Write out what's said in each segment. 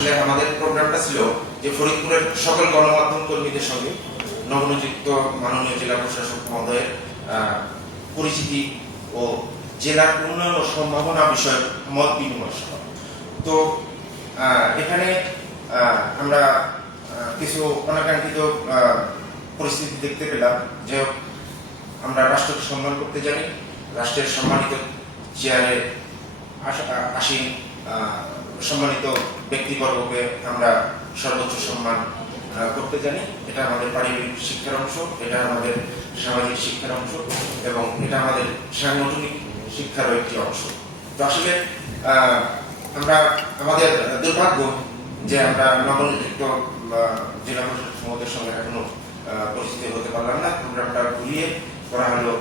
আমাদের প্রোগ্রামটা ছিল যে ফরিদপুরের সকল গণমাধ্যম কর্মীদের সঙ্গে নবনিযুক্ত মাননীয় জেলা প্রশাসক মহোদয়ের পরিচিতি ও জেলার উন্নয়ন ও সম্ভাবনা বিষয়ক মত বিনিময় সভা। তো এখানে আমরা কিছু অনাকাঙ্ক্ষিত পরিস্থিতি দেখতে পেলাম যে আমরা রাষ্ট্রকে সম্মান করতে জানি, রাষ্ট্রের সম্মানিত চেয়ারে আসীন সম্মানিত ব্যক্তিবর্গকে আমরা সর্বোচ্চ সম্মান করতে জানি। এটা আমাদের পারিবারিক শিক্ষার অংশ, এটা আমাদের সামাজিক শিক্ষার অংশ এবং এটা আমাদের সাংগঠনিক শিক্ষারও একটি অংশ। তো আসলে আমরা আমাদের দুর্ভাগ্য যে আমরা নবনিযুক্ত জেলা প্রশাসক মহোদয়ের সঙ্গে এখনো পরিচিত হতে পারলাম না। প্রোগ্রামটা ঘুরিয়ে করা হলো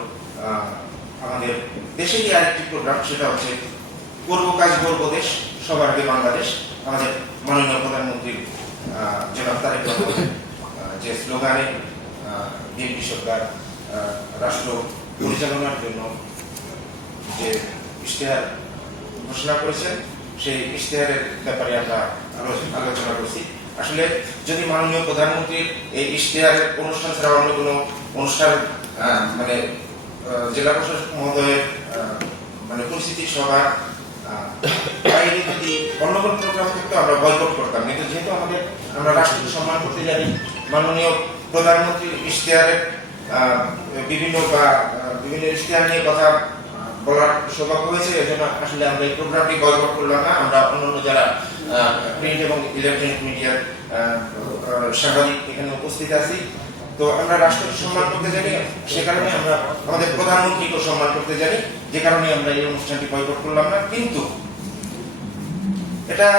আমাদের দেশেরই আরেকটি প্রোগ্রাম, সেটা হচ্ছে করবো কাজ গর্ব দেশ, সবার আগে বাংলাদেশ। আমাদের মাননীয় প্রধানমন্ত্রী জনাব তারেক রহমান যে স্লোগানে বিএনপি সরকার রাষ্ট্র পরিচালনার জন্য যে ইশতেহার ঘোষণা করেছেন, সেই ইশতেহারের ব্যাপারে আমরা আলোচনা করছি। আসলে যদি মাননীয় প্রধানমন্ত্রীর এই ইশতেহারের অনুষ্ঠান ছাড়া অন্য কোনো অনুষ্ঠান মানে জেলা প্রশাসক মহোদয়ের মানে পরিস্থিতি সভা বাইরে যদি অন্য কোনো প্রোগ্রাম থাকতো আমরা বয়কট করতাম, কিন্তু যেহেতু আমরা রাষ্ট্রকে সম্মান করতে জানি, মাননীয় প্রধানমন্ত্রীর ইশতেহারের বিভিন্ন ইশতেহার নিয়ে কথা বলার সৌভাগ্য হয়েছে, এজন্য আসলে আমরা এই প্রোগ্রামটি বয়কট করলাম না। আমরা অন্যান্য যারা প্রিন্ট এবং ইলেকট্রনিক মিডিয়ার সাংবাদিক এখানে উপস্থিত আছি, তো আমরা রাষ্ট্রকে সম্মান করতে জানি, সে কারণে আমরা আমাদের প্রধানমন্ত্রীকেও সম্মান করতে জানি, যে কারণে আমরা এই অনুষ্ঠানটি বয়কট করলাম না। কিন্তু এটা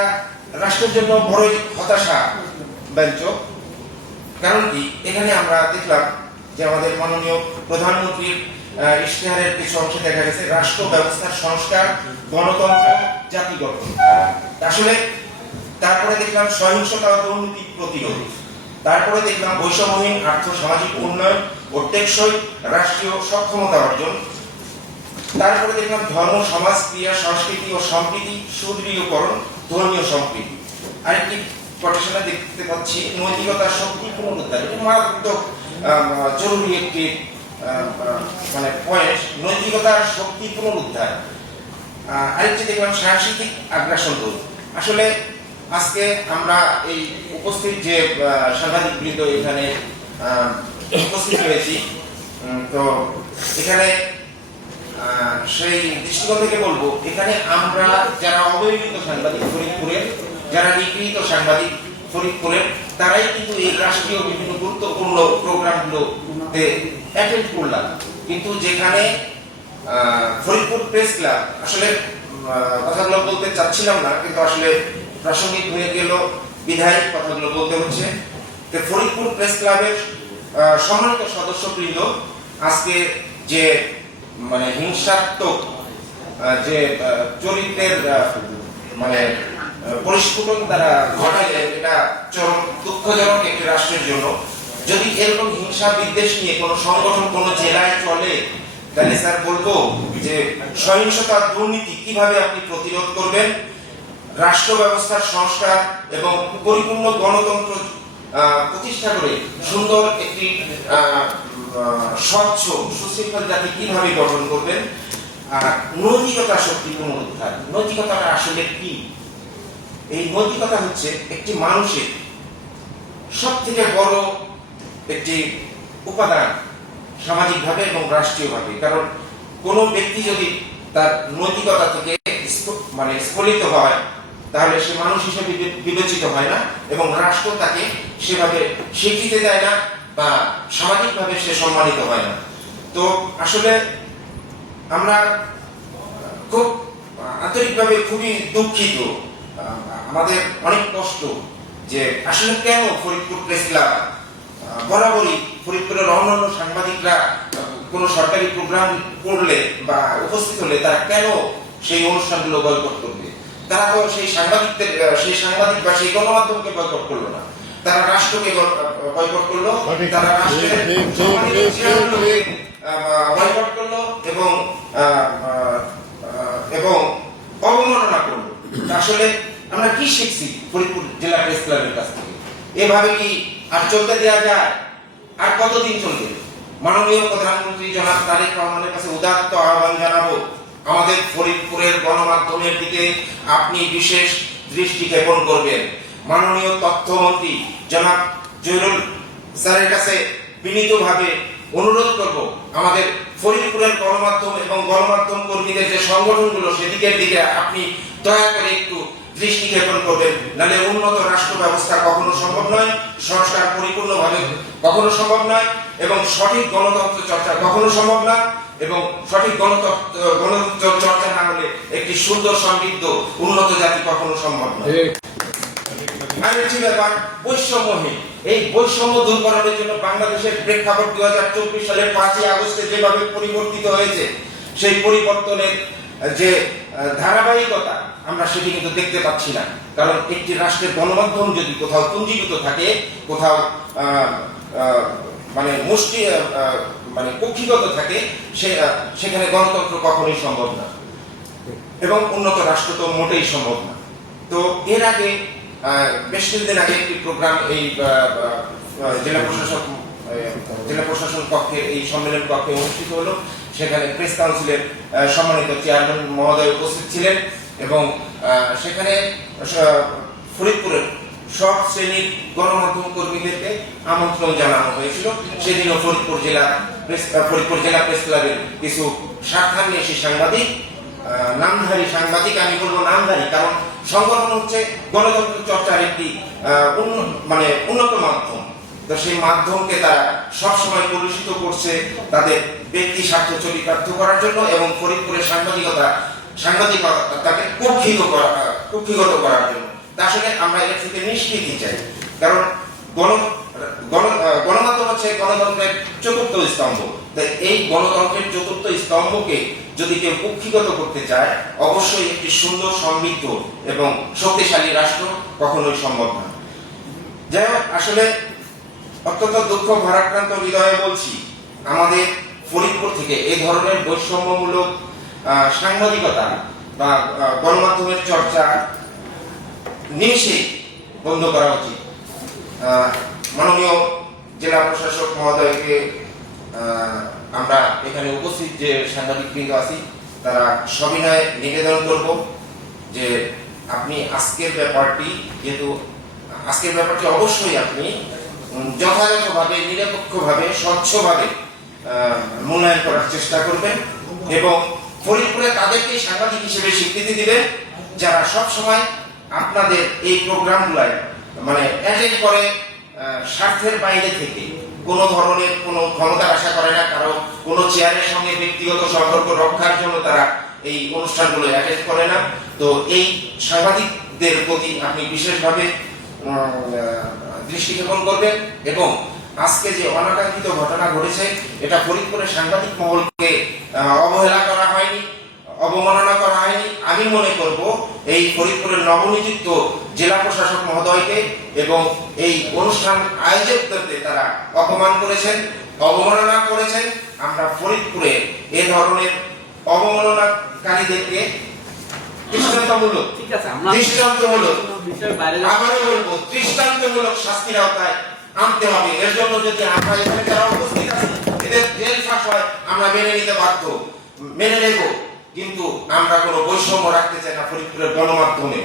রাষ্ট্রের জন্য বড়ই হতাশা ব্যঞ্জক। কারণ কি, এখানে আমরা দেখলাম যে আমাদের মাননীয় প্রধানমন্ত্রীর ইশতেহারের কিছু অংশে দেখা গেছে রাষ্ট্র ব্যবস্থার সংস্কার, গণতন্ত্র, জাতি গঠন। আসলে তারপরে দেখলাম সহিংসতা ও দুর্নীতি প্রতিরোধ, তারপরে দেখলাম বৈষম্যহীন আর্থ সামাজিক উন্নয়ন ও টেকসই রাষ্ট্রীয় সক্ষমতা অর্জন, তারপরে দেখলাম ধর্ম, সমাজ, ক্রিয়া, সংস্কৃতি ও সম্প্রীতি সুদৃঢ়ীকরণ, ধর্মীয় সম্প্রীতি। আরেকটি কোটেশনে দেখতে পাচ্ছি নৈতিকতার শক্তি পুনরুদ্ধার। এটা মারাত্মক জরুরি একটি মানে পয়েন্ট, নৈতিকতার শক্তি পুনরুদ্ধার। আরেকটি দেখলাম সাংস্কৃতিক আগ্রাসন রোধ। আসলে আজকে আমরা এই উপস্থিত যে সাংবাদিক বৃন্দ এখানে উপস্থিত হয়েছি, তো এখানে সেই দৃষ্টিকোণ থেকে বলবো, এখানে আমরা যারা অবহেলিত সাংবাদিক ফরিদপুরের, যারা নিগৃহীত সাংবাদিক ফরিদপুরের, তারাই কিন্তু এই রাষ্ট্রীয় বিভিন্ন গুরুত্বপূর্ণ প্রোগ্রামগুলোতে অ্যাটেন্ড করলাম। কিন্তু যেখানে ফরিদপুর প্রেস ক্লাব, আসলে কথাগুলো বলতে চাচ্ছিলাম না, কিন্তু আসলে প্রাসঙ্গিক হয়ে গেল বিধায়ক কথাগুলো বলতে হচ্ছে। ফরিদপুর প্রেস ক্লাবের সম্মানিত সদস্যবৃন্দ আজকে যে মানে হিংসাত্মক যে চরিত্রের মানে পরিস্ফুটন তারা ঘটাইলেন, এটা চরম দুঃখজনক একটি রাষ্ট্রের জন্য। যদি এরকম হিংসা বিদ্বেষ নিয়ে কোনো সংগঠন কোনো জেলায় চলে, তাহলে স্যার বলবো যে সহিংসতা দুর্নীতি কিভাবে আপনি প্রতিরোধ করবেন, রাষ্ট্র ব্যবস্থার সংস্কার এবং পরিপূর্ণ গণতন্ত্র প্রতিষ্ঠা করে সুন্দর একটি স্বচ্ছ সুশৃঙ্খল জাতি কিভাবে গঠন করবেন, আর নৈতিকতা শক্তি পুনরুদ্ধার। নৈতিকতাটা আসলে কি? এই নৈতিকতা হচ্ছে একটি মানুষের সব থেকে বড় একটি উপাদান সামাজিকভাবে এবং রাষ্ট্রীয়ভাবে। কারণ কোনো ব্যক্তি যদি তার নৈতিকতা থেকে মানে স্খলিত হয়, তাহলে সে মানুষ হিসেবে বিবেচিত হয় না এবং রাষ্ট্র তাকে সেভাবে স্বীকৃতি দেয় না বা সামাজিকভাবে সে সম্মানিত হয় না। তো আসলে আমরা খুব আন্তরিকভাবে খুবই দুঃখিত, আমাদের অনেক কষ্ট যে আসলে কেন ফরিদপুর প্রেস ক্লাব বরাবরই ফরিদপুরের অন্যান্য সাংবাদিকরা কোনো সরকারি প্রোগ্রাম করলে বা উপস্থিত হলে তারা কেন সেই অনুষ্ঠানগুলো বয়কট করবে? তারা তো সেই সাংবাদিক বা সেই গণমাধ্যমকে বয়কট করলো না, তারা রাষ্ট্রকে বয়কট করলো, তারা রাষ্ট্রের বয়কট করলো এবং অবমাননা করলো। আসলে আমরা কি শিখছি ফরিদপুর জেলা প্রেস ক্লাবের কাছ থেকে? এভাবে কি আর চলতে দেওয়া যায়? আর কতদিন চলবে? মাননীয় প্রধানমন্ত্রী জনাব তারেক রহমানের কাছে উদাত্ত আহ্বান জানাবো, আমাদের ফরিদপুরের গণমাধ্যমের দিকে আপনি বিশেষ দৃষ্টি ক্ষেপণ করবেন। মাননীয় তথ্যমন্ত্রী জনাব জহিরুল স্যারের কাছে বিনীতভাবে অনুরোধ করব, আমাদের ফরিদপুরের গণমাধ্যম এবং গণমাধ্যম কর্মীদের যে সংগঠনগুলো সেদিকের দিকে আপনি দয়া করে একটু দৃষ্টি ক্ষেপণ করবেন। নাহলে উন্নত রাষ্ট্র ব্যবস্থা কখনো সম্ভব নয়, সংস্কার পরিপূর্ণভাবে কখনো সম্ভব নয়, এবং সঠিক গণতন্ত্র চর্চা কখনো সম্ভব না। এবং সঠিক গণতন্ত্র চর্চা না হলে একটি সুন্দর সমৃদ্ধ উন্নত জাতি কখনো সম্ভব নয়। আরেকটি ব্যাপার, বৈষম্যহীন। এই বৈষম্য দূরকরণের জন্য বাংলাদেশের প্রেক্ষাপট 2024 সালের 5ই আগস্টে যেভাবে পরিবর্তিত হয়েছে, সেই পরিবর্তনের যে ধারাবাহিকতা আমরা সেটি কিন্তু দেখতে পাচ্ছি না। কারণ একটি রাষ্ট্রের গণমাধ্যম যদি কোথাও পুঞ্জীভূত থাকে, কোথাও মানে মুষ্টি মানে কক্ষিগত থাকে, সেখানে গণতন্ত্র কখনোই সম্ভব না এবং উন্নত রাষ্ট্র তো মোটেই সম্ভব না। তো এর আগে বেশ কিছুদিন আগে একটি প্রোগ্রাম এই জেলা প্রশাসন কক্ষে, এই সম্মেলন কক্ষে অনুষ্ঠিত হলো। সেখানে প্রেস কাউন্সিলের সম্মানিত চেয়ারম্যান মহোদয় উপস্থিত ছিলেন এবং সেখানে ফরিদপুরের সব শ্রেণীর গণমাধ্যম কর্মীদেরকে আমন্ত্রণ জানানো হয়েছিল। সেদিনও ফরিদপুর জেলা প্রেস ক্লাবের কিছু স্বার্থান্বেষী সাংবাদিক, নামধারী সাংবাদিক, আমি বলবো নামধারী কারণ সংগঠন হচ্ছে গণতন্ত্র চর্চার একটি উন্নত মাধ্যম। তো সেই মাধ্যমকে তারা সবসময় কলুষিত করছে তাদের ব্যক্তি স্বার্থ চরিতার্থ করার জন্য এবং ফরিদপুরের সাংবাদিকতাকে কক্ষিগত করার জন্য। আসলে আমরা এর থেকে নিষ্কৃতি চাই, কারণ গণমাধ্যম হচ্ছে গণতন্ত্রের চতুর্থ স্তম্ভ। তাই এই গণতন্ত্রের চতুর্থ স্তম্ভকে যদি কেউ কক্ষিগত করতে চায়, অবশ্যই একটি সুন্দর সমৃদ্ধ এবং শক্তিশালী রাষ্ট্র কখনোই সম্ভব না। যাই হোক, আসলে অত্যন্ত দুঃখ ভারাক্রান্ত হৃদয়ে বলছি, আমাদের ফরিদপুর থেকে এই ধরনের বৈষম্যমূলক সাংবাদিকতা বা গণমাধ্যমের চর্চা নিমিষে বন্ধ করা উচিত। মাননীয় জেলা প্রশাসক মহোদয়কে আমরা এখানে উপস্থিত যে সাংবাদিকবৃন্দ আছি তারা সবিনয়ে নিবেদন করব যে আপনি আজকের ব্যাপারটি অবশ্যই আপনি যথাযথভাবে, নিরপেক্ষভাবে, স্বচ্ছভাবে মূল্যায়ন করার চেষ্টা করবেন এবং ফরিদপুরে তাদেরকেই সাংবাদিক হিসেবে স্বীকৃতি দিবেন যারা সব সময় আপনাদের এই প্রোগ্রামগুলায় অ্যাটেন্ড করে স্বার্থের বাইরে থেকে, কোনো ধরনের কোনো ক্ষমতার আশা করে না, কারো কোনো চেয়ারের সঙ্গে ব্যক্তিগত সম্পর্ক রক্ষার জন্য তারা এই অনুষ্ঠানগুলো অ্যাটেন্ড করে না। তো এই সাংবাদিকদের প্রতি আপনি বিশেষভাবে দৃষ্টি ক্ষেপণ করবেন এবং আজকে যে অনাকাঙ্ক্ষিত ঘটনা ঘটেছে, এটা ফরিদপুরের সাংবাদিক মহলকে অবহেলা করা হয়নি, অবমাননা করা হয়নি। আমি মনে করব এই ফরিদপুরের নবনিযুক্ত জেলা প্রশাসক মহোদয়কে এবং এই অনুষ্ঠান আয়োজকদেরকে তারা অপমান করেছেন, অবমাননা করেছেন। আমরা ফরিদপুরে এ ধরনের অবমাননাকারীদেরকে দৃষ্টান্তমূলক শাস্তির আওতায় আনতে হবে। এর জন্য যদি আমরা এখানে যারা উপস্থিত আছি এদের জেল ফাঁস হয়, আমরা মেনে নিতে বাধ্য, মেনে নেব, কিন্তু আমরা কোনো বৈষম্য রাখতে চাই না ফরিদপুরের গণমাধ্যমে।